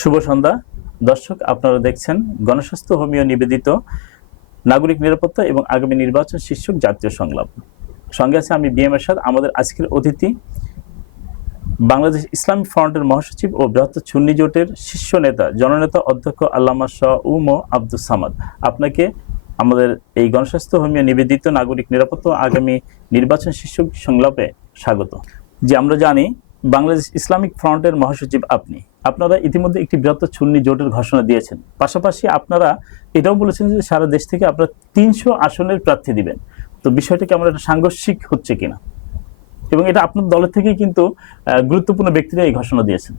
শুভ সন্ধ্যা দর্শক, আপনারা দেখছেন গণস্বাস্থ্য হোমিও নিবেদিত নাগরিক নিরাপত্তা এবং আগামী নির্বাচন শীর্ষক জাতীয় সংলাপ। সঙ্গে আছে আমি বিএম এরশাদ। আমাদের আজকের অতিথি বাংলাদেশ ইসলামী ফ্রন্টের মহাসচিব ও বৃহত্তর সুন্নি জোটের শীর্ষ নেতা জননেতা অধ্যক্ষ আল্লামা শাহ উম আব্দুস সামাদ। আপনাকে আমাদের এই গণস্বাস্থ্য হোমিও নিবেদিত নাগরিক নিরাপত্তা ও আগামী নির্বাচন শীর্ষক সংলাপে স্বাগত। যে আমরা জানি বাংলাদেশ ইসলামিক ফ্রন্টের মহাসচিব আপনারা ইতিমধ্যে একটি বৃহত্তর সুন্নি জোটের ঘোষণা দিয়েছেন। পাশাপাশি আপনারা এটাও বলেছেন যে সারা দেশ থেকে আপনারা ৩০০ আসনের প্রার্থী দিবেন। তো বিষয়টা কি আমরা একটা সাংঘর্ষিক হচ্ছে কিনা, এবং এটা আপনার দলের থেকেই কিন্তু গুরুত্বপূর্ণ ব্যক্তিরা এই ঘোষণা দিয়েছেন।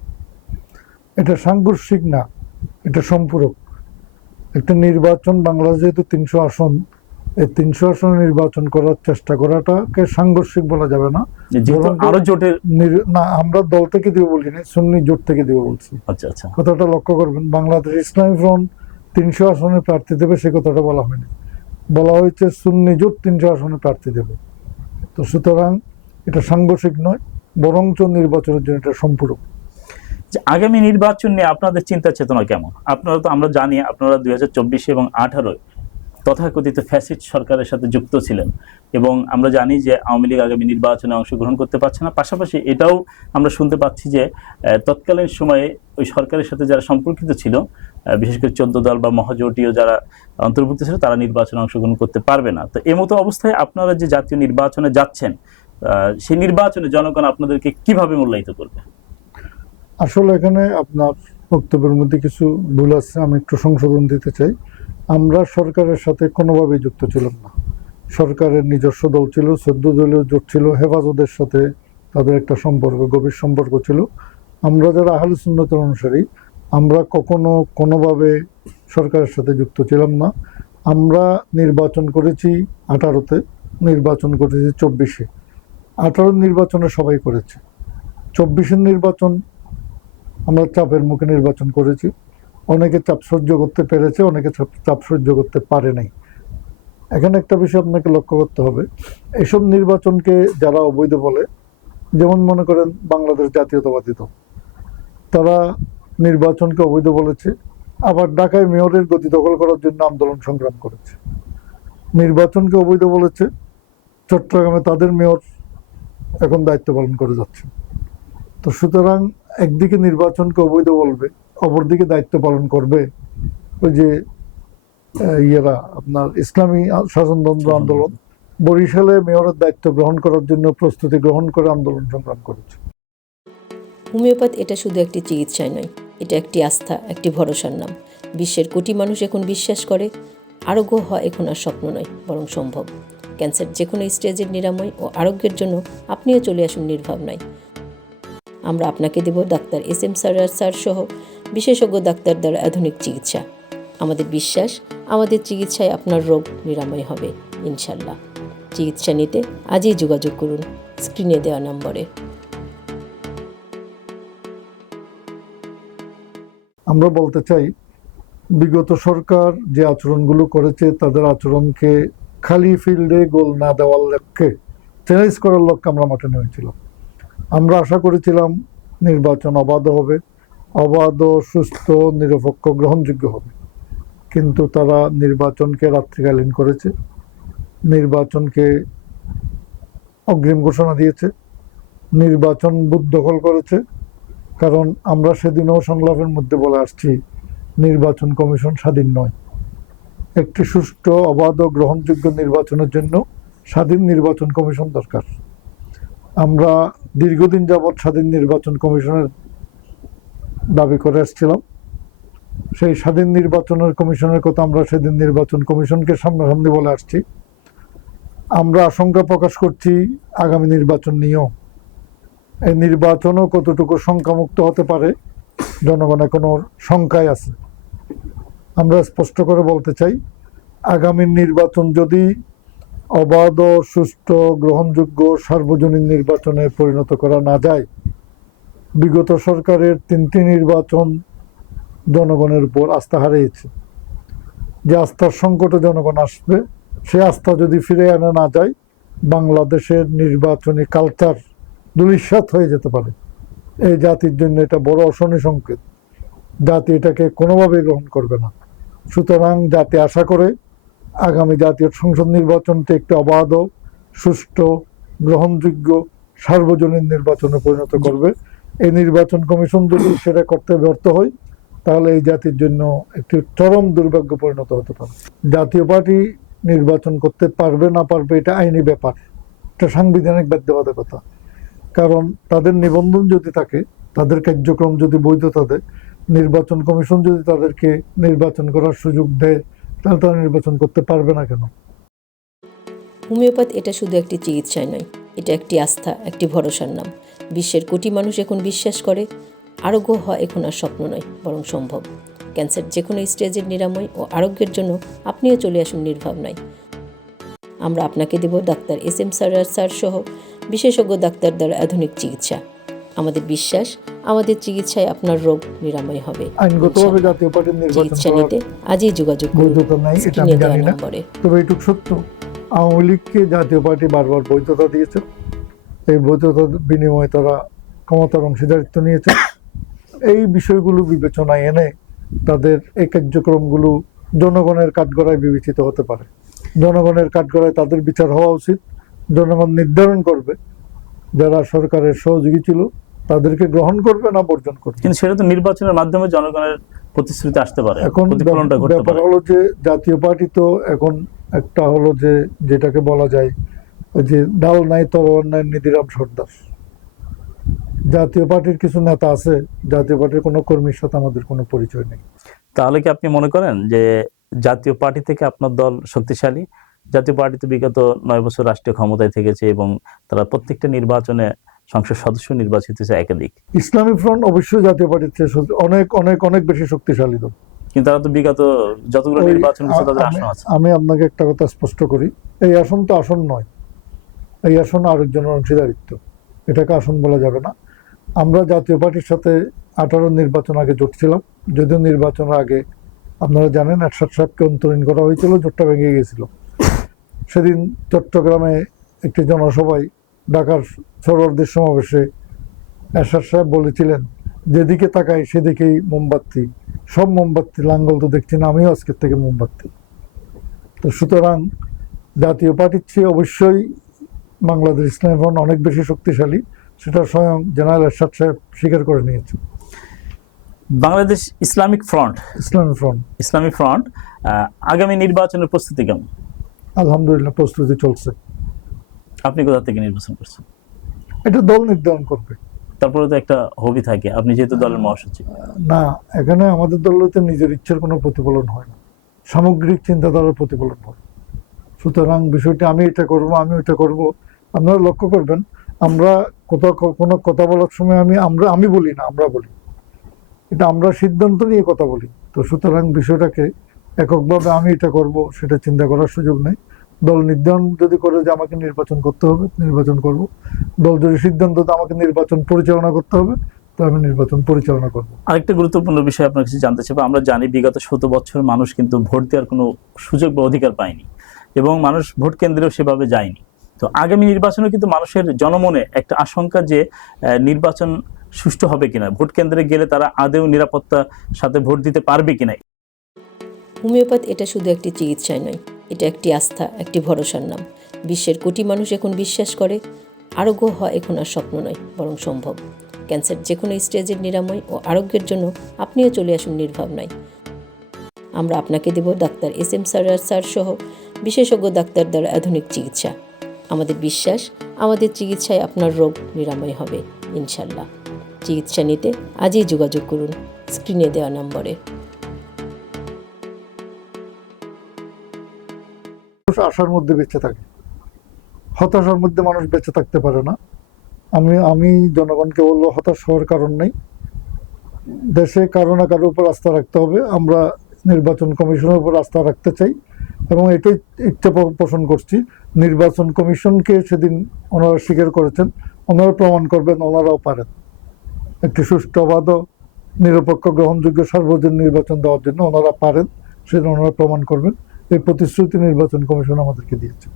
এটা সাংঘর্ষিক না, এটা সম্পূরক। একটা নির্বাচন, বাংলাদেশে যেহেতু ৩০০ আসন, এই ৩০০ আসন নির্বাচন করার চেষ্টা করাটাকে সাংঘর্ষিক বলা যাবে না। আরো জোটের না, আমরা দল থেকে দিব বলি না, সুন্নি জোট থেকে দিব বলছি। আচ্ছা, কথাটা লক্ষ্য করবেন। বাংলাদেশ ইসলামী ফ্রন্ট ৩০০ আসনে প্রার্থী দেবে সে কথাটা বলা হয়নি, বলা হয়েছে সুন্নি জোট ৩০০ আসনে প্রার্থী দেবে। তো সুতরাং এটা সাংঘর্ষিক নয়, বরঞ্চ নির্বাচনের জন্য এটা সম্পূরক। আগামী নির্বাচন নিয়ে আপনাদের চিন্তা চেতনা কেমন? আপনারা তো, আমরা জানি আপনারা ২০২৪ এবং ২০১৮ তথাকথিত ফ্যাসিস্ট সরকারের সাথে যুক্ত ছিলেন, এবং আমরা জানি যে আওয়ামী লীগ আগামী নির্বাচনে অংশগ্রহণ করতে পারছে না। পাশাপাশি এটাও আমরা শুনতে পাচ্ছি যে তৎকালীন সময়ে ওই সরকারের সাথে যারা সম্পর্কিত ছিল, বিশেষ করে ১৪ দল বা মহাজোটীয় যারা অন্তর্ভুক্ত ছিল, তারা নির্বাচনে অংশগ্রহণ করতে পারবে না। তো এমতো অবস্থায় আপনারা যে জাতীয় নির্বাচনে যাচ্ছেন, সেই নির্বাচনে জনগণ আপনাদেরকে কিভাবে মূল্যায়িত করবে? আসলে এখানে আপনার বক্তব্যের মধ্যে কিছু ভুল আছে, আমি একটু সংশোধন দিতে চাই। আমরা সরকারের সাথে কোনোভাবেই যুক্ত ছিলাম না। সরকারের নিজস্ব দল ছিল, ১৪ দলীয় জোট ছিল, হেফাজতের সাথে তাদের একটা সম্পর্ক, গভীর সম্পর্ক ছিল। আমরা যারা আহলে সুন্নতের অনুসারী, আমরা কখনো কোনোভাবে সরকারের সাথে যুক্ত ছিলাম না। আমরা নির্বাচন করেছি ১৮-তে, নির্বাচন করেছি ২৪-এ। ১৮ নির্বাচনে সবাই করেছে, ২৪-এর নির্বাচন আমরা চাপের মুখে নির্বাচন করেছি। অনেকে চাপ সহ্য করতে পেরেছে, অনেকে চাপ সহ্য করতে পারে নাই। এখানে একটা বিষয় আপনাকে লক্ষ্য করতে হবে, এসব নির্বাচনকে যারা অবৈধ বলে, যেমন মনে করেন বাংলাদেশ জাতীয়তাবাদী দল, তারা নির্বাচনকে অবৈধ বলেছে, আবার ঢাকায় মেয়রের গতি দখল করার জন্য আন্দোলন সংগ্রাম করেছে। নির্বাচনকে অবৈধ বলেছে, চট্টগ্রামে তাদের মেয়র এখন দায়িত্ব পালন করে যাচ্ছে। তো সুতরাং একদিকে নির্বাচনকে অবৈধ বলবে, অপরদিকে দায়িত্ব পালন করবে ওই যে আপনার ইসলামী শাসনতন্ত্র আন্দোলন। বরিশালে মেয়রের দায়িত্ব গ্রহণ করার জন্য প্রস্তুতি গ্রহণ করে আন্দোলন সংগ্রাম করেছে। হোমিওপ্যাথ এটা শুধু একটি চিকিৎসায় নয়, এটা একটি আস্থা, একটি ভরসার নাম। বিশ্বের কোটি মানুষ এখন বিশ্বাস করে আরোগ্য হওয়া এখন আর স্বপ্ন নয়, বরং সম্ভব। ক্যান্সার যে কোনো স্টেজের নিরাময় ও আরোগ্যের জন্য আপনিও চলে আসুন নির্ভাবনায়। আমরা আপনাকে দেব ডাক্তার SM সারোয়ার স্যার সহ বিশেষজ্ঞ ডাক্তার দ্বারা আধুনিক চিকিৎসা। আমাদের বিশ্বাস, আমাদের চিকিৎসায় আপনার রোগ নিরাময় হবে ইনশাল্লাহ। চিকিৎসা নিতে আজই যোগাযোগ করুন স্ক্রিনে দেওয়া নম্বরে। আমরা বলতে চাই, বিগত সরকার যে আচরণগুলো করেছে, তাদের আচরণকে খালি ফিল্ডে গোল না দেওয়ার লক্ষ্যে, চ্যালেঞ্জ করার লক্ষ্যে আমরা মাঠে নেমেছিলাম। আমরা আশা করেছিলাম নির্বাচন অবাধ হবে, অবাধ, সুস্থ, নিরপেক্ষ, গ্রহণযোগ্য হবে। কিন্তু তারা নির্বাচনকে রাত্রিকালীন করেছে, নির্বাচনকে অগ্রিম ঘোষণা দিয়েছে, নির্বাচন বুথ দখল করেছে। কারণ আমরা সেদিনও সংলাপের মধ্যে বলে আসছি, নির্বাচন কমিশন স্বাধীন নয়। একটি সুষ্ঠু, অবাধ ও গ্রহণযোগ্য নির্বাচনের জন্য স্বাধীন নির্বাচন কমিশন দরকার। আমরা দীর্ঘদিন যাবৎ স্বাধীন নির্বাচন কমিশনের দাবি করে আসছিলাম। সেই স্বাধীন নির্বাচনের কমিশনের কথা আমরা সেদিন নির্বাচন কমিশনকে সামনাসামনি বলে আসছি। আমরা আশঙ্কা প্রকাশ করছি আগামী নির্বাচন নিয়েও। এই নির্বাচনও কতটুকু শঙ্কামুক্ত হতে পারে, জনগণ এখনো শঙ্কায় আছে। আমরা স্পষ্ট করে বলতে চাই, আগামী নির্বাচন যদি অবাধ, সুষ্ঠু, গ্রহণযোগ্য, সার্বজনীন নির্বাচনে পরিণত করা না যায়, বিগত সরকারের 3টি নির্বাচন জনগণের উপর আস্থা হারিয়েছে। যে আস্থার সংকটে জনগণ আসবে, সে আস্থা যদি ফিরে আনা না যায়, বাংলাদেশের নির্বাচনী কালচার ধূলিসাৎ হয়ে যেতে পারে। এই জাতির জন্য এটা বড় অশনি সংকেত। জাতি এটাকে কোনোভাবেই গ্রহণ করবে না। সুতরাং জাতি আশা করে আগামী জাতীয় সংসদ নির্বাচনটি একটি অবাধ, সুষ্ঠু, গ্রহণযোগ্য, সার্বজনীন নির্বাচনে পরিণত করবে। এই নির্বাচন কমিশন যদি সেটা করতে ব্যর্থ হয় তাহলে এই জাতির জন্য একটি চরম দুর্ভাগ্য পরিণত হতে পারে। জাতীয় পার্টি নির্বাচন করতে পারবে না পারবে এটা আইনি ব্যাপার, এটা সাংবিধানিক বাধ্যবাধকতা। কারণ তাদের নিবন্ধন যদি থাকে, তাদের কার্যক্রম যদি বৈধতা দেয়, নির্বাচন কমিশন যদি তাদেরকে নির্বাচন করার সুযোগ দেয়, তাহলে তারা নির্বাচন করতে পারবে না কেন? হোমিওপ্যাথ এটা শুধু একটি চিকিৎসাই নয়, এটা একটি আস্থা, একটি ভরসার নাম। বিশ্বের কোটি মানুষ এখন বিশ্বাস করে আরোগ্য হওয়া এখন আর স্বপ্ন নয়, বরং সম্ভব। ক্যান্সার যে কোনো স্টেজের নিরাময় ও আরোগ্যের জন্য আপনিও চলে আসুন নির্ভাবনায়। আমরা আপনাকে দেব ডাক্তার SM সারোয়ার স্যার সহ বিশেষজ্ঞ ডাক্তার দ্বারা আধুনিক চিকিৎসা। আমাদের বিশ্বাস, আমাদের চিকিৎসায় আপনার রোগ নিরাময় হবে। আইনগতভাবে জাতীয় পার্টির নির্বাচন চিকিৎসা নিতে আজই যোগাযোগ করুন বৈধতা নাই এটা আমি স্ক্রিনে দেওয়া জানি না, নম্বরে। তবে এটুকু সত্য, আওয়ামী লীগকে জাতীয় পার্টি বারবার বৈধতা দিয়েছে। এই বৈধতার বিনিময়ে তারা ক্ষমতার অংশীদারিত্ব নিয়েছে। এই বিষয়গুলো বিবেচনায় এনে তাদের এই কার্যক্রমগুলো জনগণের কাঠগড়ায় বিবেচিত হতে পারে। জনগণের কাঠগড়ায় তাদের বিচার হওয়া উচিত। জনগণ নির্ধারণ করবে যারা সরকারের সহযোগী ছিল তাদেরকে গ্রহণ করবে না বর্জন করবে। কিন্তু সেটা তো নির্বাচনের মাধ্যমে জনগণের প্রতিশ্রুতি আসতে পারে, এখন প্রতিফলনটা ঘটতে ব্যাপার পারে। হলো যে জাতীয় পার্টি তো এখন একটা হলো যে যেটাকে বলা যায় যে ডাল নাই তলোয়ার নাই নিধিরাম সর্দার। জাতীয় পার্টির কিছু নেতা আছে, জাতীয় পার্টির কোনো কর্মীর সাথে আমাদের কোনো পরিচয় নেই। তাহলে কি আপনি মনে করেন যে জাতীয় পার্টি থেকে আপনার দল শক্তিশালী? জাতীয় পার্টি তো বিগত 9 বছর রাষ্ট্রীয় ক্ষমতায় থেকেছে এবং তারা প্রত্যেকটা নির্বাচনে সংসদ সদস্য নির্বাচিত হয়েছে একাধিক। ইসলামী ফ্রন্ট অবশ্যই জাতীয় পার্টির চেয়ে অনেক অনেক অনেক বেশি শক্তিশালী দল। কিন্তু তারা তো বিগত যতগুলো ওই নির্বাচন হয়েছে তাদের আসন আছে। আমি আপনাকে একটা কথা স্পষ্ট করি, এই আসন তো আসন নয়, এই আসন আরেকজনের অংশীদারিত্ব, এটাকে আসন বলা যাবে না। আমরা জাতীয় পার্টির সাথে 18 নির্বাচন আগে জোট ছিলাম, যদিও নির্বাচনের আগে আপনারা জানেন এরশাদ সাহেবকে অন্তরীণ করা হয়েছিল, জোটটা ভেঙে গিয়েছিল। সেদিন চট্টগ্রামে একটি জনসভায় ঢাকার সরোয়ারদের সমাবেশে এরশাদ সাহেব বলেছিলেন, যেদিকে তাকাই সেদিকেই মোমবাতি, সব মোমবাতি, লাঙ্গল তো দেখছি না, আমিও আজকের থেকে মোমবাতি। তো সুতরাং জাতীয় পার্টির চেয়ে অবশ্যই বাংলাদেশ ইসলামী ফ্রন্ট অনেক বেশি শক্তিশালী, সেটা স্বয়ং জেনারেল এরশাদ সাহেব স্বীকার করে নিয়েছে। বাংলাদেশ ইসলামিক ফ্রন্ট, ইসলামী ফ্রন্ট আগামী নির্বাচনের প্রস্তুতি কেমন? আলহামদুলিল্লাহ প্রস্তুতি চলছে। আপনি কোথা থেকে নির্বাচন করছেন? এটা দল নির্ধারণ করবে। তারপরে তো একটা হবি থাকে, আপনি যেহেতু দলের মহাসচিব। না, এখানে আমাদের দলতে নিজের ইচ্ছার কোনো প্রতিফলন হয় না, সামগ্রিক চিন্তাধারার প্রতিফলন হয়। সুতরাং বিষয়টি আমি এটা করব, আমি ওইটা করব, আপনারা লক্ষ্য করবেন আমরা কোথাও কোনো কথা বলার সময় আমি বলি না, আমরা বলি, এটা আমরা সিদ্ধান্ত নিয়ে কথা বলি। তো সুতরাং বিষয়টাকে এককভাবে আমি এটা করব সেটা চিন্তা করার সুযোগ নেই। দল নির্ধারণ যদি করে যে আমাকে নির্বাচন করতে হবে, নির্বাচন করব। দল যদি সিদ্ধান্ত দেয় আমাকে নির্বাচন পরিচালনা করতে হবে, তো আমি নির্বাচন পরিচালনা করব। আরেকটা গুরুত্বপূর্ণ বিষয় আপনার কাছে জানতে চাইবো, আমরা জানি বিগত 17 বছর মানুষ কিন্তু ভোট দেওয়ার কোনো সুযোগ বা অধিকার পায়নি এবং মানুষ ভোট কেন্দ্রেও সেভাবে যায়নি। তো আগামী নির্বাচনে কিন্তু মানুষের জনমনে একটা আশঙ্কা যে নির্বাচন সুষ্ঠু হবে কিনা, ভোট কেন্দ্রে গেলে তারা আদৌ নিরাপত্তার সাথে ভোট দিতে পারবে কিনা। হোমিওপ্যাথ এটা শুধু একটি চিকিৎসাই নয়, এটা একটি আস্থা, একটি ভরসার নাম। বিশ্বের কোটি মানুষ এখন বিশ্বাস করে আরোগ্য হওয়া এখন আর স্বপ্ন নয়, বরং সম্ভব। ক্যান্সার যে কোনো স্টেজের নিরাময় ও আরোগ্যের জন্য আপনিও চলে আসুন নির্ভাবনায়। আমরা আপনাকে দেব ডাক্তার SM সারোয়ার স্যার সহ বিশেষজ্ঞ ডাক্তার দ্বারা আধুনিক চিকিৎসা। আমাদের বিশ্বাস, আমাদের চিকিৎসায় আপনার রোগ নিরাময় হবে ইনশাল্লাহ। চিকিৎসা নিতে আজই যোগাযোগ করুন স্ক্রিনে দেওয়া নম্বরে। আশার মধ্যে বেঁচে থাকে, হতাশার মধ্যে মানুষ বেঁচে থাকতে পারে না। আমি জনগণকে বলবো হতাশ হওয়ার কারণ নেই। দেশে কারো না কারোর উপর আস্থা রাখতে হবে। আমরা নির্বাচন কমিশনের উপর আস্থা রাখতে চাই এবং এটাই ইচ্ছা পোষণ করছি। নির্বাচন কমিশনকে সেদিন ওনারা স্বীকার করেছেন, ওনারা প্রমাণ করবেন ওনারাও পারেন একটি সুষ্ঠু, অবাধ, নিরপেক্ষ, গ্রহণযোগ্য সার্বজনীন নির্বাচন দেওয়ার জন্য ওনারা পারেন, সেটা ওনারা প্রমাণ করবেন। এই প্রতিশ্রুতি নির্বাচন কমিশন আমাদেরকে দিয়েছে।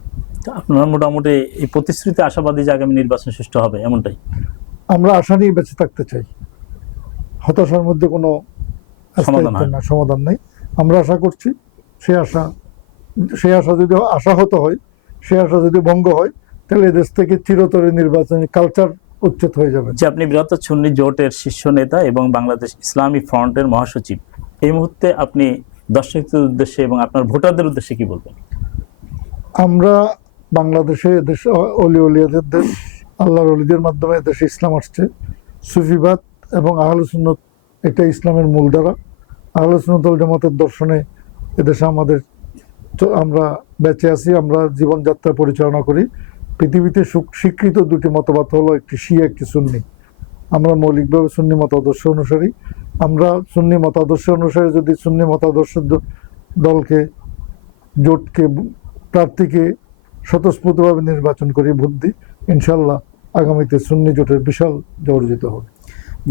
আপনারা মোটামুটি এই প্রতিশ্রুতি আশাবাদী যে আগামী নির্বাচন সুষ্ঠু হবে, এমনটাই? আমরা আশা নিয়ে বেঁচে থাকতে চাই, হতাশার মধ্যে কোনো সমাধান হয় না, সমাধান নেই। আমরা আশা করছি সেই আশা যদি আশাহত হয়, সেই আশা যদি ভঙ্গ হয়, তাহলে এদেশ থেকে চিরতরে নির্বাচনী কালচার উচ্ছেদ হয়ে যাবে। যে আপনি বৃহত্তর সুন্নি জোটের শীর্ষ নেতা এবং বাংলাদেশ ইসলামী ফ্রন্টের মহাসচিব, এই মুহূর্তে আপনি দর্শকদের উদ্দেশ্যে এবং আপনার ভোটারদের উদ্দেশ্যে কি বলবেন? আমরা বাংলাদেশে দেশ অলিয়াদের দেশ, আল্লাহর অলিদের মাধ্যমে দেশে ইসলাম আসছে। সুফিবাদ এবং আহলে সুন্নত এটা ইসলামের মূলধারা। আহলে সুন্নত ওয়াল জামাতের দর্শনে এদেশে আমরা বেঁচে আছি, আমরা জীবনযাত্রা পরিচালনা করি। পৃথিবীতে স্বীকৃত দুটি মতবাদ হলো একটি শিয়া, একটি সুন্নি। আমরা মৌলিকভাবে সুন্নি মতাদর্শ অনুসারী। আমরা সুন্নি মতাদর্শ অনুসারে যদি সুন্নি মতাদর্শ দলকে, জোটকে, প্রার্থীকে স্বতঃস্ফূর্তভাবে নির্বাচন করি, ভোট দিই, ইনশাল্লাহ আগামীতে সুন্নি জোটের বিশাল জর্জিত হবে।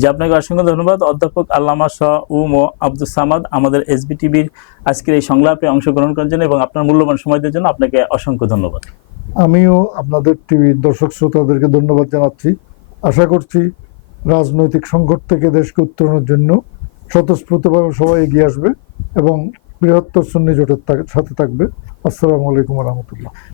যে আপনাকে অসংখ্য ধন্যবাদ অধ্যাপক আল্লামা শাহ আব্দুস সামাদ, আমাদের SBTVর আজকের এই সংলাপে অংশগ্রহণ করার জন্য এবং আপনার মূল্যবান সময় দেওয়ার জন্য আপনাকে অসংখ্য ধন্যবাদ। আমিও আপনাদের টিভির দর্শক শ্রোতাদেরকে ধন্যবাদ জানাচ্ছি। আশা করছি রাজনৈতিক সংকট থেকে দেশকে উত্তরণের জন্য স্বতঃস্ফূর্তভাবে সবাই এগিয়ে আসবে এবং বৃহত্তর সুন্নি জোটের সাথে থাকবে। আসসালামু আলাইকুম রহমতুল্লাহ।